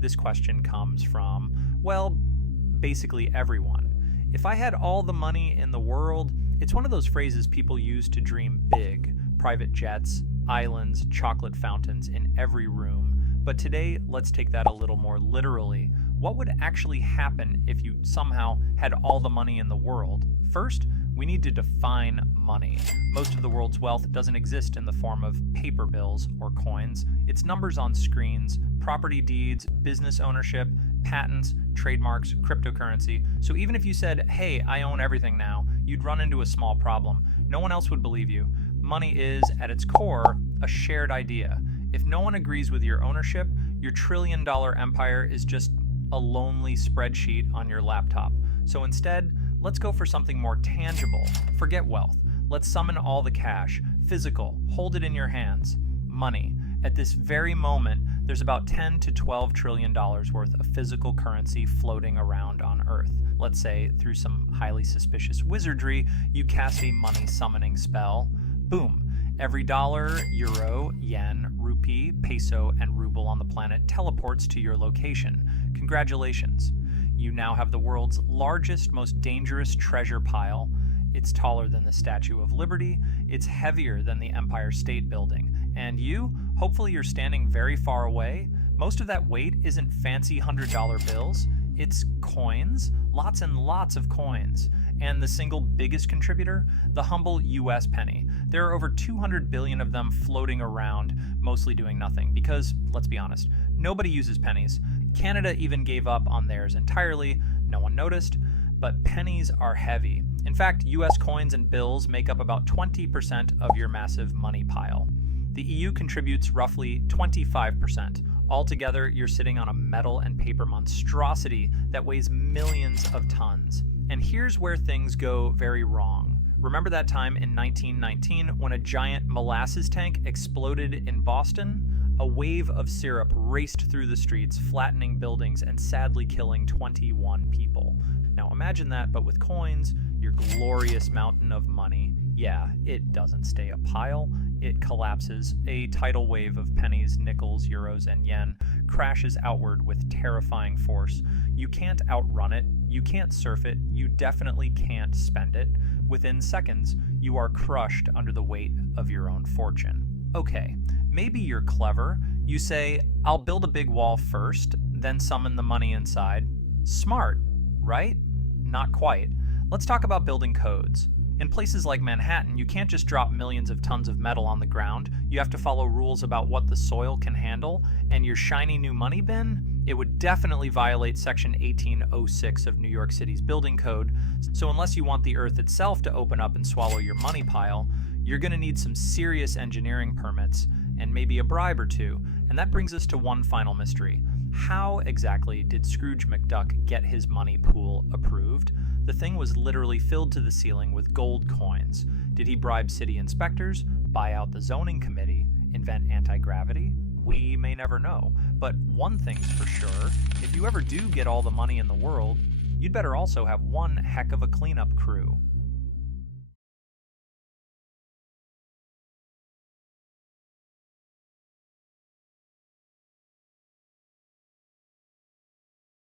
This question comes from, well, basically everyone. If I had all the money in the world, it's one of those phrases people use to dream big. Private jets, islands, chocolate fountains in every room. But today, let's take that a little more literally. What would actually happen if you somehow had all the money in the world? First, we need to define money. Most of the world's wealth doesn't exist in the form of paper bills or coins. It's numbers on screens, property deeds, business ownership, patents, trademarks, cryptocurrency. So even if you said, hey, I own everything now, you'd run into a small problem. No one else would believe you. Money is, at its core, a shared idea. If no one agrees with your ownership, your trillion-dollar empire is just a lonely spreadsheet on your laptop. So instead, let's go for something more tangible. Forget wealth. Let's summon all the cash, physical, hold it in your hands. Money. At this very moment, there's about $10 to $12 trillion worth of physical currency floating around on Earth. Let's say, through some highly suspicious wizardry, you cast a money summoning spell. Boom. Every dollar, euro, yen, rupee, peso, and ruble on the planet teleports to your location. Congratulations. You now have the world's largest, most dangerous treasure pile. It's taller than the Statue of Liberty. It's heavier than the Empire State Building. And you, hopefully you're standing very far away. Most of that weight isn't fancy $100 bills. It's coins, lots and lots of coins. And the single biggest contributor, the humble US penny. There are over 200 billion of them floating around, mostly doing nothing, because, let's be honest, nobody uses pennies. Canada even gave up on theirs entirely, no one noticed, but pennies are heavy. In fact, US coins and bills make up about 20% of your massive money pile. The EU contributes roughly 25%. Altogether, you're sitting on a metal and paper monstrosity that weighs millions of tons. And here's where things go very wrong. Remember that time in 1919 when a giant molasses tank exploded in Boston? A wave of syrup raced through the streets, flattening buildings and sadly killing 21 people. Now imagine that, but with coins, your glorious mountain of money. Yeah, it doesn't stay a pile, it collapses. A tidal wave of pennies, nickels, euros, and yen crashes outward with terrifying force. You can't outrun it, you can't surf it, you definitely can't spend it. Within seconds, you are crushed under the weight of your own fortune. Okay, maybe you're clever. You say, I'll build a big wall first, then summon the money inside. Smart, right? Not quite. Let's talk about building codes. In places like Manhattan, you can't just drop millions of tons of metal on the ground. You have to follow rules about what the soil can handle, and your shiny new money bin? It would definitely violate Section 1806 of New York City's building code, so unless you want the earth itself to open up and swallow your money pile, you're going to need some serious engineering permits, and maybe a bribe or two. And that brings us to one final mystery. How exactly did Scrooge McDuck get his money pool approved? The thing was literally filled to the ceiling with gold coins. Did he bribe city inspectors, buy out the zoning committee, invent anti-gravity? We may never know. But one thing's for sure, if you ever do get all the money in the world, you'd better also have one heck of a cleanup crew.